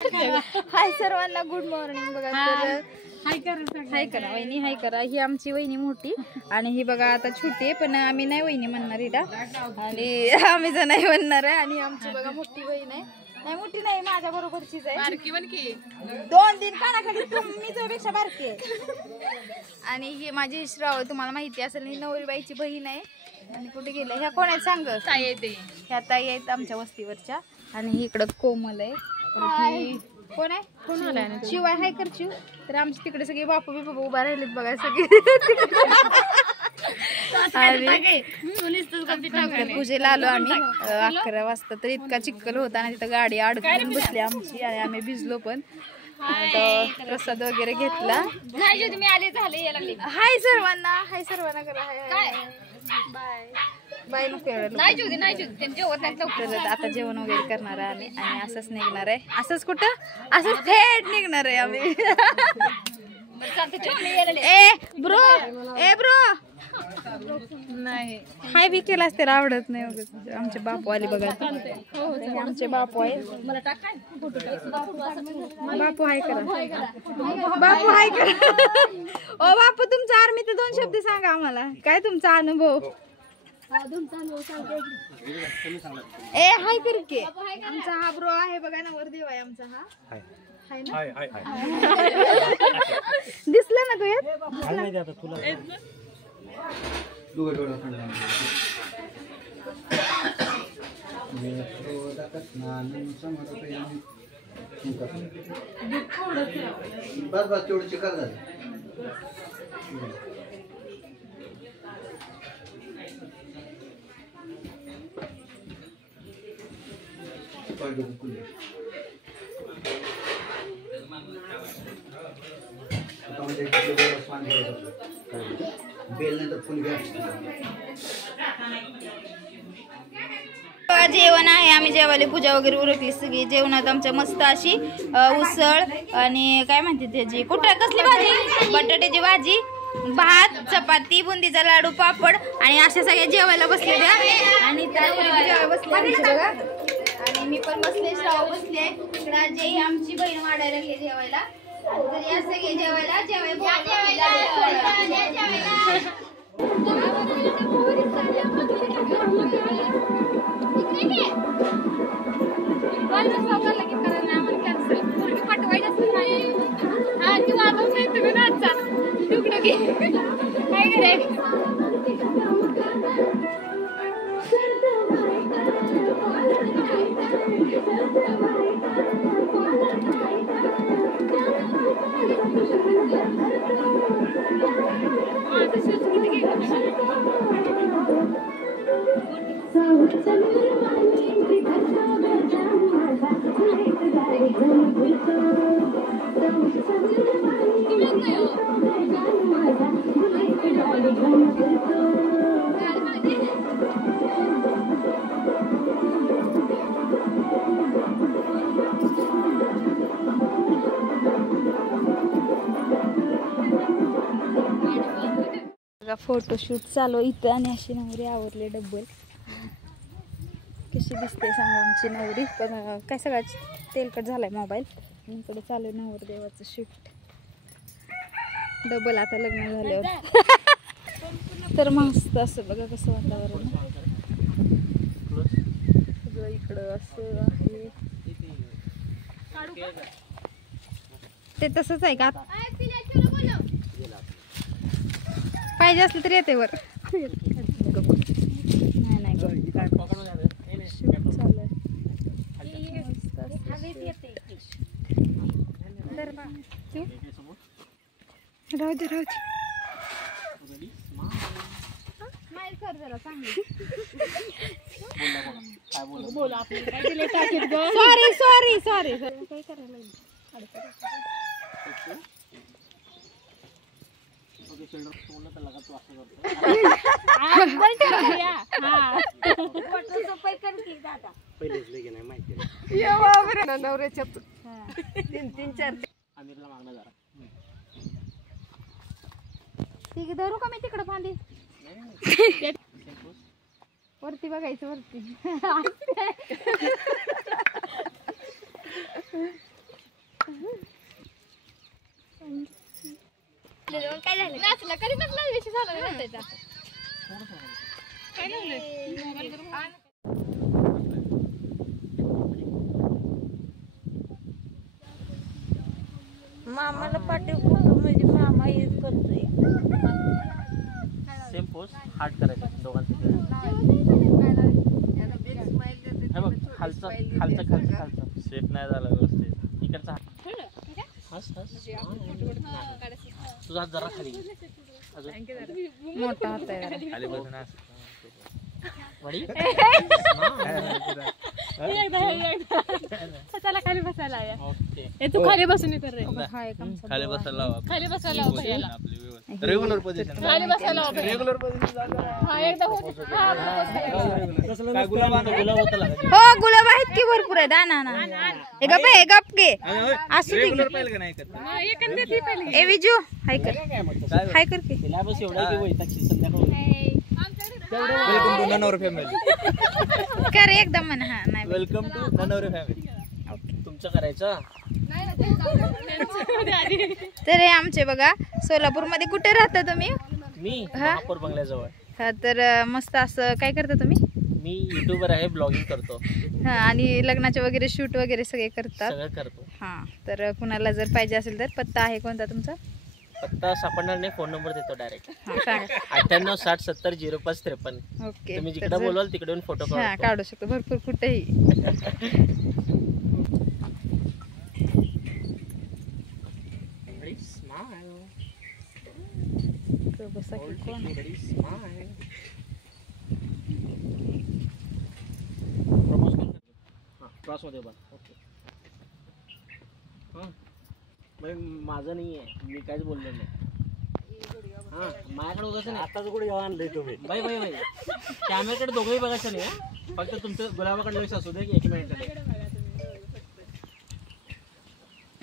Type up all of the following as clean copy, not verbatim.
हाय सर्वांना, good morning. बघा तर हाय करा वहिनी, हाय करा. ही आमची वहिनी मोठी आणि ही बघा आता छोटी आहे, पण आम्ही नाही वहिनी म्हणणार हिला आणि आम्ही जर नाही म्हणणार आहे. आणि आमची बघा मोठी बहीण आहे, नाही मोठी नाही, माझ्या बरोबरचीच आहे. 2-3 कानाखाली मी तुझ्यापेक्षा बारकी आहे. आणि ही माझी श्राव, तुम्हाला माहिती असेल, ही नवरीबाईची बहीण आहे. आणि कुठे गेल्या ह्या? कोण आहेत सांग? ह्या ताई आहेत आमच्या वस्तीवरच्या. आणि ही इकडं कोमल आहे. कोण आहे? कोण आलाय? शिवाय हाय कर शिव. तर आमच्या तिकडे सगळे बापू बिपू उभा राहिलेत बघा सगळे. पूजेला आलो आम्ही 11 वाजता. तर इतका चिखल होता आणि तिथं गाडी अडकून बसली आमची आणि आम्ही भिजलो पण. प्रसाद वगैरे घेतला. हाय सर्वांना, हाय सर्वांना करा. Hi bye bye. नको आता जेवण वगैरे करणार आहे आम्ही आणि असंच निघणार आहे. असंच कुठं? असंच थेट निघणार आहे आम्ही. ए ब्रो, ए ब्रो नाही, हाय बी केलास तर आवडत नाही. आमचे बापू आले बघा. आमचे बापू आहे. बापू हाय करा, बापू हाय करा. ओ बापू, तुमचा आर्मीचे 2 शब्द सांगा आम्हाला. काय तुमचा अनुभव? ए हाय कर की. आमचा हा ब्रो आहे बघा, नवरदेव आहे आमचा हा. हाय ना? दिसलं ना तू? बस तेवढं चिकार झालं. जेवण आहे. आम्ही जेवायला पूजा वगैरे उरकली सगळी. जेवणात आमच्या मस्त अशी उसळ आणि काय म्हणते त्याची कुठं कसली भाजी, बटाट्याची भाजी, भात, चपाती, बुंदीचा लाडू, पापड आणि अशा सगळ्या जेवायला बसले त्या. आणि जेवायला बसले बघा. आणि मी पण बसले, श्राव बसले. इकडे आजी आमची बहीण वाढायला लागली जेवायला. तर या सगळे जेवायला फोटोशूट चालू इथं. आणि अशी नवरी आवरले डब्बल. कशी दिसते सांगा आमची नवरी. पण काय सगळं तेलकट झालाय मोबाईल. इकडे चालू नवरदेवाचं शूट. डबल आता लग्न झाल्यावर. तर मस्त असं बघा कसं वातावरण सगळं इकडं असं आहे. ते तसंच आहे का? पाहिजे असलं तरी येते वर. नाही नाही राहू दे राहू दे. Sorry sorry sorry. काय करायला नवऱ्याच्या 3-4 ठीक धरू का मी तिकडे फांदी वरती बघायचं वरती. काय झालं नाचला कधी नसला विषय झाला त्याचा काय मामाला पाठीव फोटो म्हणजे मामा हेच करतोय सेम पोस्ट हार्ट करायचं दोघांचं खालचा खालचा खालचा खालचा शेप नाही झाला व्यवस्थित इकडचा हस हस तुझा हात जरा खाली अजून मोठा हात आहे खाली बसून त्याला खाली बसायला ओके तू खाली बसून कर रे खाली बसायला खाली बसायला रेग्युलर पोझिशन खाली बसायला रेग्युलर पोझिशन हो गुलाब आहेत की भरपूर आहे दाना ना हे गप आहे गप गे असू दे रेग्युलर पाहिलं का नाही ए विजू हाय कर की बस एवढा की वैतागशील संध्याकाळी वेलकम टू ननवर फॅमिली कर एकदम म्हणा हा नाही वेलकम टू ननवर फॅमिली तुमचं करायचं तर हे आमचे बघा सोलापूर मध्ये कुठे राहता तुम्ही मी महापौर बंगल्याजवळ हा तर मस्त असं काय करता तुम्ही मी युट्यूबर आहे ब्लॉगिंग करतो हा आणि लग्नाचे वगैरे शूट वगैरे सगळे करतात सगळं करतो हा तर कुणाला जर पाहिजे असेल तर पत्ता आहे कोणता तुमचा पत्ता सापडणार नाही फोन नंबर देतो डायरेक्ट हा सांगा 9860700553 ओके तुम्ही जिकडे बोलवाल तिकडून फोटो हा काढू शकतो भरपूर कुठेही बसा की कोण क्रॉस मध्ये बघ ओके माझं नाही आहे मी काहीच बोललो नाही हा माझ्याकडे उगाच नाही आताच कुठे घेऊन आणलंय तुम्ही बाई बाई बाई कॅमेऱ्याकडे दोघंही बघायचं नाही फक्त तुमचं गुलाबाकडे लक्ष असू दे की 1 मिनिट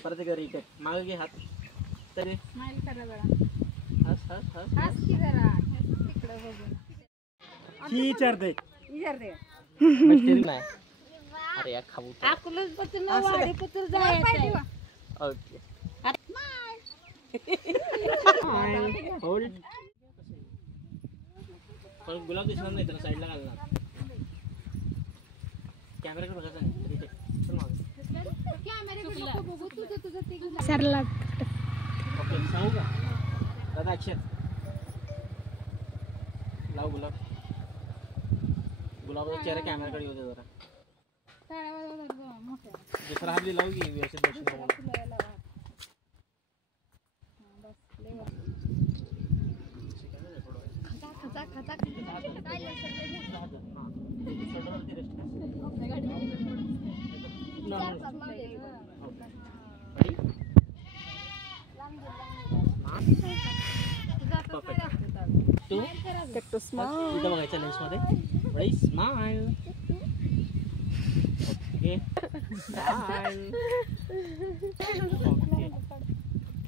परत एक रिटेक मागे घे हात तरी हस हस हस विचारते नाही अरे या खाऊ ओके होल्ड पण गुलाब दिसणार नाही त्याला साईडला घालणार कॅमेराकडे बघायचा नाही रिटेक चल मागे सरला ओके सांगू का दादा ॲक्शन लाव गुलाबाचा चेहरा कॅमेराकडे येऊ दे जरा दुसरा हात लावू की व्यवस्थित दर्शन तू इथं बघायचं लेन्स मध्ये स्माइल ओके ओके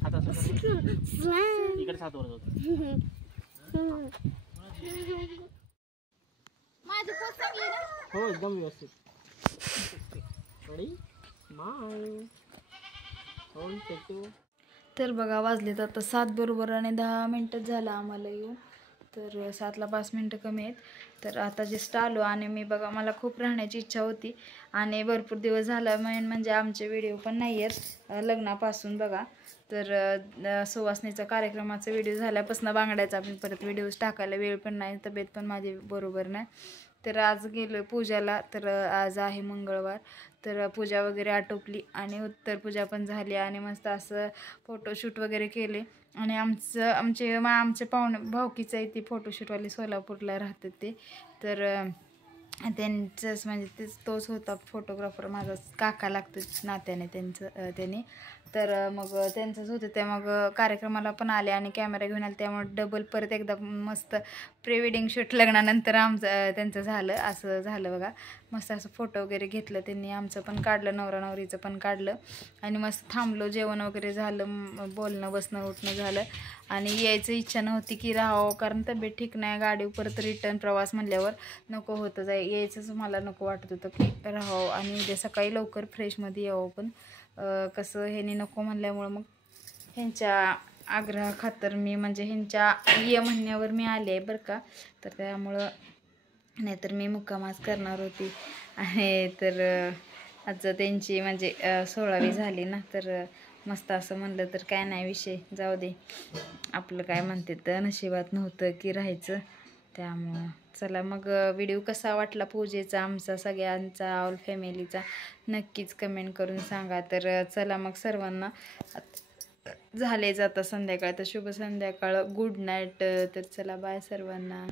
हात असं इकडे हात वर जातो हो एकदम व्यवस्थित रेडी स्माइल होल्ड टेक तर बघा वाजलेत आता 7 बरोबर आणि 10 मिनटं झालं आम्हाला येऊन तर 7ला 5 मिनटं कमी आहेत तर आता जस्ट आलो आणि मी बघा मला खूप राहण्याची इच्छा होती आणि भरपूर दिवस झाला मेन म्हणजे आमचे व्हिडिओ पण नाही आहेत लग्नापासून बघा तर सुवासनीचा कार्यक्रमाचा व्हिडिओ झाल्यापासून बांगड्याचा मी परत व्हिडिओज टाकायला वेळ पण नाही तब्येत पण माझी बरोबर नाही तर आज गेलो पूजाला तर आज आहे मंगळवार तर पूजा वगैरे आटोपली आणि उत्तर पूजा पण झाली आणि मस्त असं फोटोशूट वगैरे केले आणि आमचे पाहुणे भावकीचं आहे ती फोटोशूटवाली सोलापूरला राहतात ते तर त्यांचंच म्हणजे तोच होता फोटोग्राफर माझा काका लागतो नात्याने त्यांनी तर मग त्यांचंच होतं ते मग कार्यक्रमाला पण आले आणि कॅमेरा घेऊन आले त्यामुळे डबल परत एकदा मस्त प्री वेडिंग शूट लग्नानंतर त्यांचं झालं असं झालं बघा मस्त असं फोटो वगैरे घेतलं त्यांनी आमचं पण काढलं नवरा नवरीचं पण काढलं आणि मस्त थांबलो जेवण वगैरे झालं बोलणं बसणं उठणं झालं आणि यायचं इच्छा नव्हती की राहावं कारण तब्येत ठीक नाही गाडीवर परत रिटर्न प्रवास म्हणल्यावर नको होतं यायचंच मला नको वाटत होतं की राहावं आणि उद्या सकाळी लवकर फ्रेशमध्ये यावं पण कसं ह्याने नको म्हणल्यामुळं मग ह्यांच्या आग्रहाखातर मी म्हणजे ह्यांच्या ये म्हणण्यावर मी आले आहे बरं का. तर त्यामुळं नाहीतर मी मुक्कामाच करणार होती. आणि तर आज त्यांची म्हणजे 16वी झाली ना, तर मस्त असं म्हणलं तर काय नाही विषय, जाऊ दे. आपलं काय म्हणते तर नशिबात नव्हतं की राहायचं. त्यामुळं चला मग व्हिडिओ कसा वाटला पूजेचा आमचा सगळ्यांचा ऑल फॅमिलीचा नक्कीच कमेंट करून सांगा. तर चला मग सर्वांना झाले जाता संध्याकाळ, तर शुभ संध्याकाळ, गुड नाईट. तर चला बाय सर्वांना.